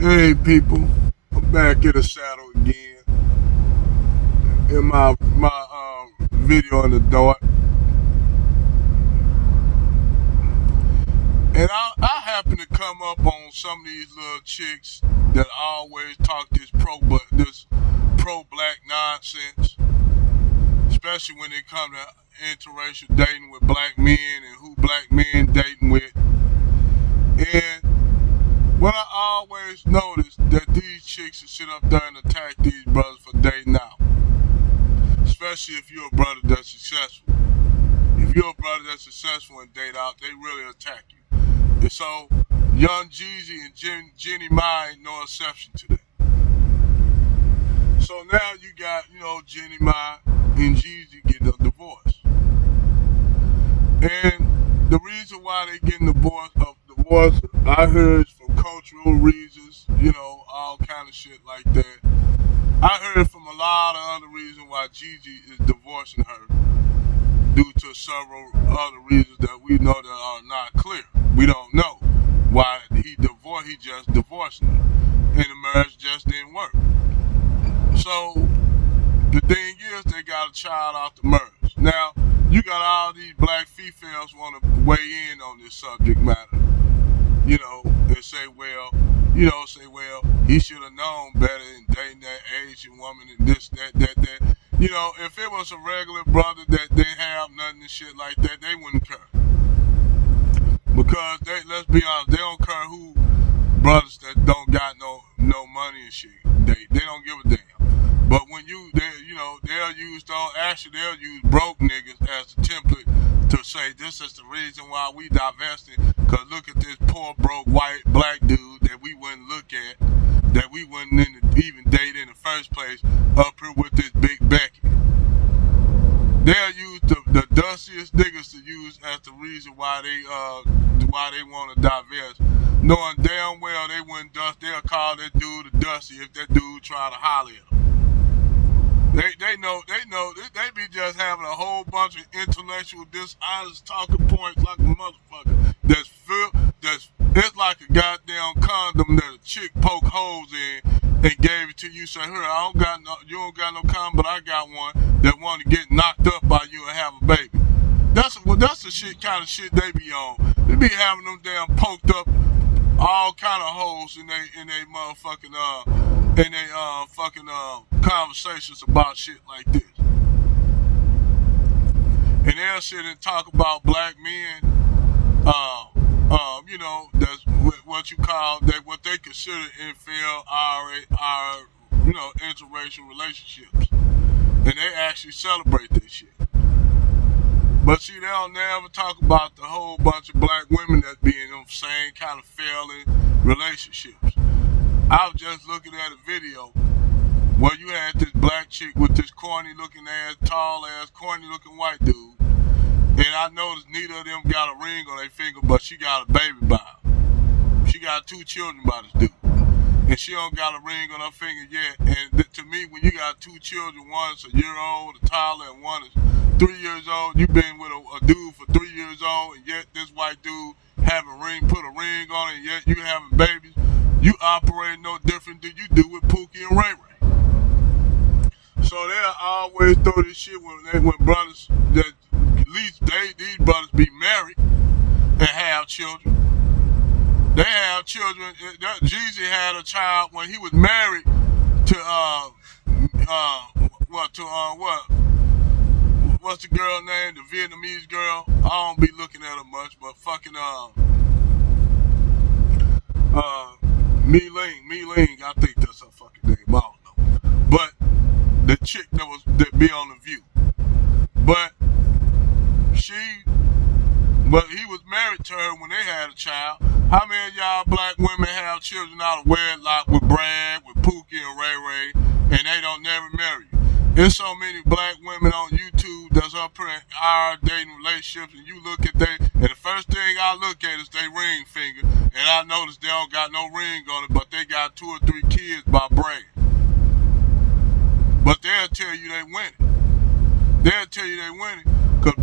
Hey people, I'm back in the saddle again in my video in the dark, and I happen to come up on some of these little chicks that always talk this pro black nonsense, especially when it come to interracial dating with black men and who black men dating with, and what I always notice that these chicks will sit up there and attack these brothers for dating out, especially if you're a brother that's successful. If you're a brother that's successful in date out, they really attack you. And so, young Jeezy and Jenny Mi ain't no exception to that. So now you got, Jenny Mi and Jeezy getting a divorce. And the reason why they getting divorce, I heard from cultural reasons, all kind of shit like that. I heard from a lot of other reasons why Jeezy is divorcing her due to several other reasons that we know that are not clear. We don't know why he just divorced her. And the marriage just didn't work. So the thing is they got a child out the marriage. Now, you got all these black females want to weigh in on this subject matter, and say, well, he should have known better than dating that Asian woman and this, that. If it was a regular brother that didn't have nothing and shit like that, they wouldn't care. Because let's be honest, they don't care who brothers that don't got no money and shit. They don't give a damn. But when they'll use broke niggas as a template to say this is the reason why we divested. Cause look at this poor broke white black dude that we wouldn't look at, that we wouldn't even date in the first place, up here with this big Becky. They'll use the dustiest niggas to use as the reason why they want to divest, knowing damn well they wouldn't dust. They'll call that dude a dusty if that dude try to holler at them. They know they be just having a whole bunch of intellectual dishonest talking points like a motherfucker. That's it's like a goddamn condom that a chick poke holes in and gave it to you. Say, here, you don't got no condom, but I got one that want to get knocked up by you and have a baby. That's the shit kind of shit they be on. They be having them damn poked up all kind of holes in they motherfucking conversations about shit like this. And they'll sit and talk about black men, that's what they consider infidel, interracial relationships, and they actually celebrate this shit. But see, they'll never talk about the whole bunch of black women that be in them same kind of failing relationships. I was just looking at a video where you had this black chick with this corny looking ass, tall ass, corny looking white dude. And I noticed neither of them got a ring on their finger, but she got a baby by him. She got 2 children by this dude. And she don't got a ring on her finger yet. And to me, when you got 2 children, one's a year old, a toddler, and one is 3 years old, you been with a dude for 3 years old, and yet this white dude put a ring on it, and yet you having babies. You operate no different than you do with Pookie and Ray Ray. So they'll always throw this shit when brothers that at least these brothers be married and have children. They have children. Jeezy had a child when he was married to what's the girl name? The Vietnamese girl. I don't be looking at her much, but fucking Mi Ling. I think that's her fucking name. I don't know. But the chick that be on the View. But he was married to her when they had a child. How many of y'all black women have children out of wedlock with Brad, with Pookie and Ray Ray, and they don't never marry you? There's so many black women on YouTube that's up here in our dating relationships, and you look at and the first thing I look at is their ring finger, and I notice they don't got no ring on it, but they got 2 or 3 kids by Brad. But they'll tell you they winning. Because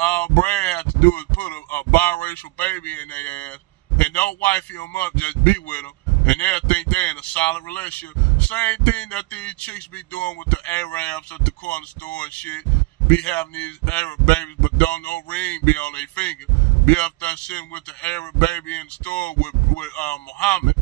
all Brad has to do is put a biracial baby in their ass, and don't wife him up, just be with them, and they'll think they're in a solid relationship. Same thing that these chicks be doing with the Arabs at the corner store and shit. Be having these Arab babies, but don't no ring be on their finger. Be up there sitting with the Arab baby in the store with Muhammad.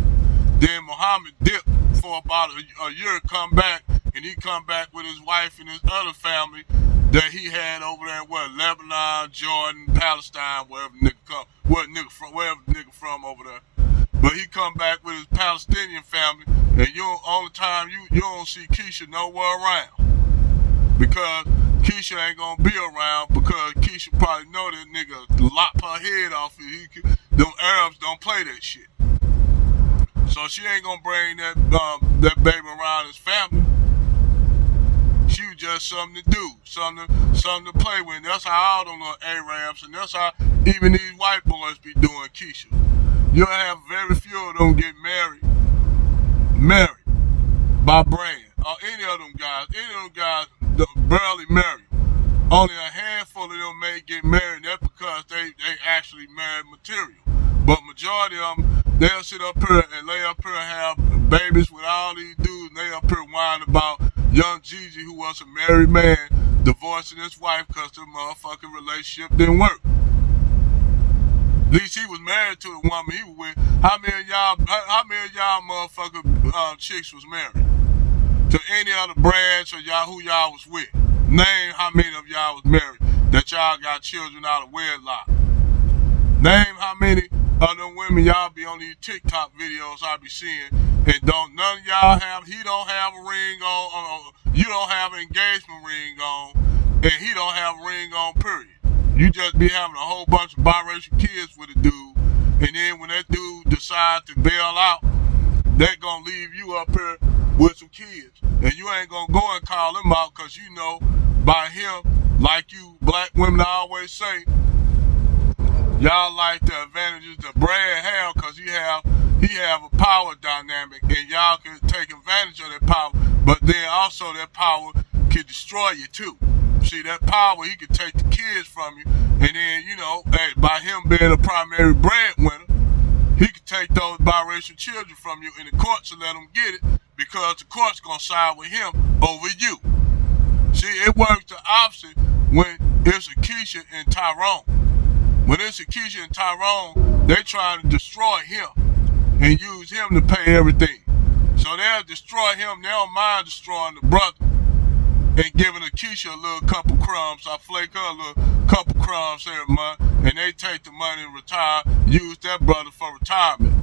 Then Muhammad dipped for about a year, come back, and he come back with his wife and his other family that he had over there, Lebanon, Jordan, Palestine, wherever nigga come, wherever nigga from over there. But he come back with his Palestinian family, and only time you don't see Keisha nowhere around, because Keisha ain't gonna be around, because Keisha probably know that nigga lop her head off. Them Arabs don't play that shit. So she ain't gonna bring that baby around his family. She was just something to do, something to play with. And that's how all them little Arabs, and that's how even these white boys be doing Keisha. You'll have very few of them get married by Brand, or any of them guys barely married. Only a handful of them may get married. That's because they actually married material. But majority of them, they'll sit up here and lay up here and have babies with all these dudes, and they up here whining about young Jeezy, who was a married man, divorcing his wife because the motherfucking relationship didn't work. At least he was married to the woman he was with. How many of y'all motherfucking chicks was married to any other brands or y'all who y'all was with? Name how many of y'all was married that y'all got children out of wedlock. Name how many of them women y'all be on these TikTok videos I be seeing, and don't none of y'all have, he don't have a ring on, you don't have an engagement ring on, and he don't have a ring on, period. You just be having a whole bunch of biracial kids with a dude, and then when that dude decide to bail out, they gonna leave you up here with some kids, and you ain't gonna go and call him out, because you know by him, like you black women always say, y'all like the advantages that Brad have, because he have a power dynamic, and y'all can take advantage of that power, but then also that power can destroy you too. See, that power, he can take the kids from you, and then, by him being a primary breadwinner, he can take those biracial children from you, and the courts will let him get it, because the court's gonna side with him over you. See, it works the opposite when it's a Keisha and Tyrone. When it's a Keisha and Tyrone, they trying to destroy him and use him to pay everything. So they'll destroy him. They don't mind destroying the brother and giving a Keisha a little couple crumbs. I flake her a little couple crumbs every month, and they take the money and retire, use that brother for retirement.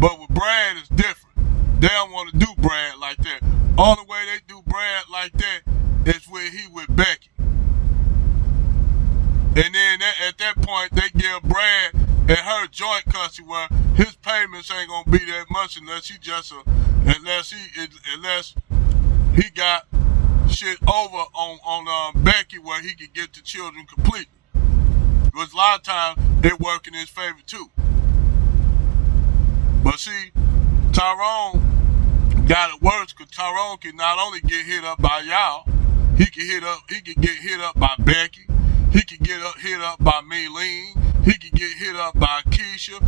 But with Brad, it's different. They don't want to do Brad like that. Only way they do Brad like that is when he with Becky. And then at that point, they give Brad and her joint custody, where his payments ain't gonna be that much unless he got shit over on Becky, where he could get the children completely. Because a lot of times it work in his favor too. But see, Tyrone got it worse, because Tyrone can not only get hit up by y'all, he can get hit up by Becky. He can get hit up by Maylene. He can get hit up by Keisha.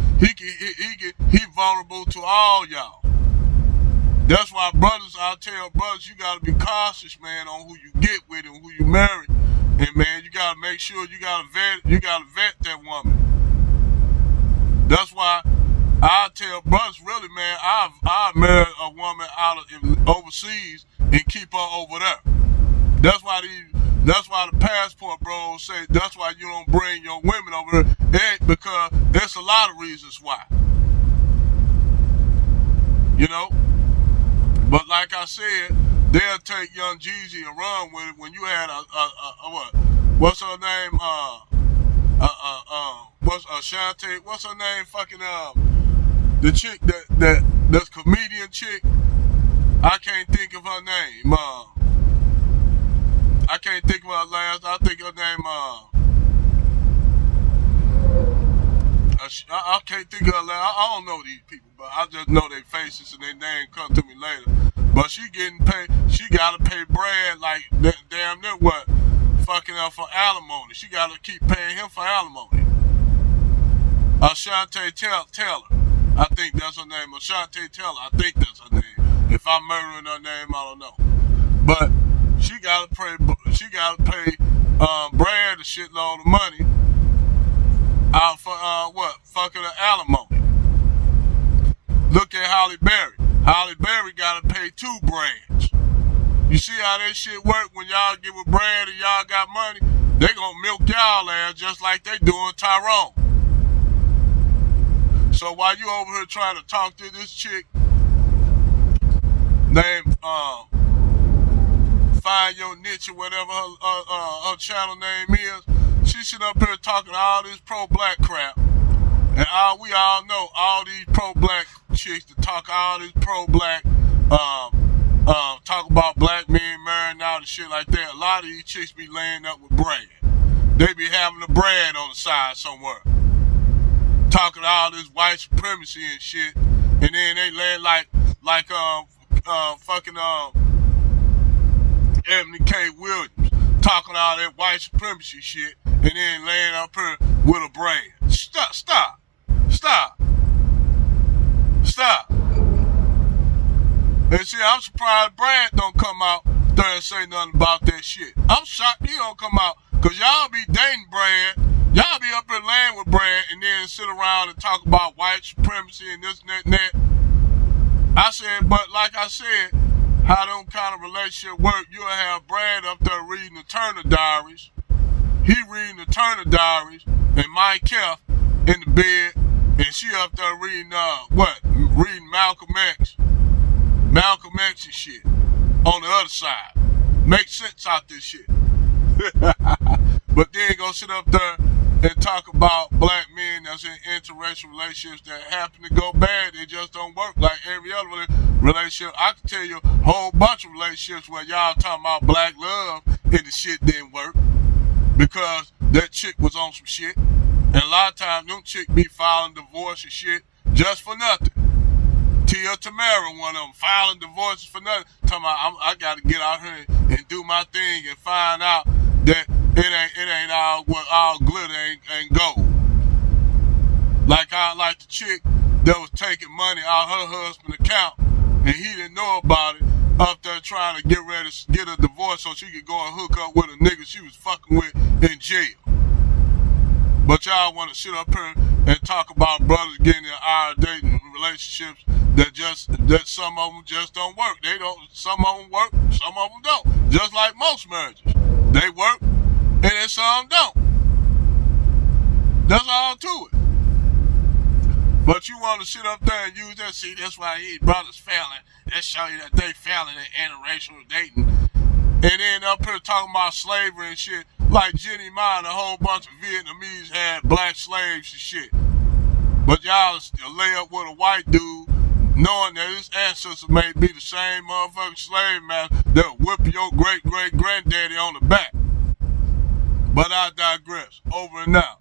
He vulnerable to all y'all. That's why I tell brothers, you gotta be cautious, man, on who you get with and who you marry. And man, you gotta make sure you gotta vet that woman. That's why I tell brothers, really, man, I marry a woman overseas and keep her over there. That's why the passport bros say that's why you don't bring your women over there. It ain't because there's a lot of reasons why. But like I said, they'll take young Jeezy and run with it. When you had what's her name? Shantae, what's her name? Fucking the chick that's comedian chick. I can't think of her name. I can't think of her last. I think her name. I can't think of her last. I don't know these people, but I just know their faces and their name come to me later. But she getting paid. She gotta pay Brad like damn near what? Fucking her for alimony. She gotta keep paying him for alimony. Shantae Taylor. I think that's her name. Ashante Taylor, I think that's her name. If I'm murdering her name, I don't know. But she gotta pay Brad a shitload of money out for what? Fucking an alimony. Look at Halle Berry. Halle Berry gotta pay 2 brands. You see how that shit work when y'all give a brand and y'all got money? They gonna milk y'all ass just like they doing Tyrone. So while you over here trying to talk to this chick named Find Your Niche or whatever her channel name is, she sit up here talking all this pro-black crap. And we all know all these pro-black chicks that talk all this pro-black, talk about black men marrying out and shit like that. A lot of these chicks be laying up with bread. They be having a bread on the side somewhere. Talking all this white supremacy and shit. And then they laying like fucking Anthony K. Williams. Talking all that white supremacy shit. And then laying up here with a bread. Stop. And see, I'm surprised Brad don't come out there and say nothing about that shit. I'm shocked he don't come out, because y'all be dating Brad. Y'all be up here laying with Brad and then sit around and talk about white supremacy and this and that and that. I said, but like I said, how them kind of relationship work, you'll have Brad up there reading the Turner Diaries. He reading the Turner Diaries and Mike Keff in the bed, and she up there reading reading Malcolm X and shit on the other side. Make sense out this shit. But then go sit up there and talk about black men that's in interracial relationships that happen to go bad. They just don't work like every other relationship. I can tell you a whole bunch of relationships where y'all talking about black love and the shit didn't work because that chick was on some shit. And a lot of times them chicks be filing divorce and shit just for nothing. Tia Tamara, one of them, filing divorces for nothing. Talking about I gotta get out here and do my thing and find out that it ain't all glitter ain't gold. Like the chick that was taking money out her husband's account and he didn't know about it, up there trying to get ready to get a divorce so she could go and hook up with a nigga she was fucking with in jail. But y'all want to sit up here and talk about brothers getting in our dating relationships that some of them just don't work. They don't. Some of them work, some of them don't. Just like most marriages, they work and then some don't. That's all to it. But you want to sit up there and use that. See, that's why these brothers failing. That show you that they failing in interracial dating. And then up here talking about slavery and shit. Like Jeezy and Jinn Mi and a whole bunch of Vietnamese had black slaves and shit. But y'all lay up with a white dude knowing that his ancestors may be the same motherfucking slave master that'll whip your great-great-granddaddy on the back. But I digress. Over and out.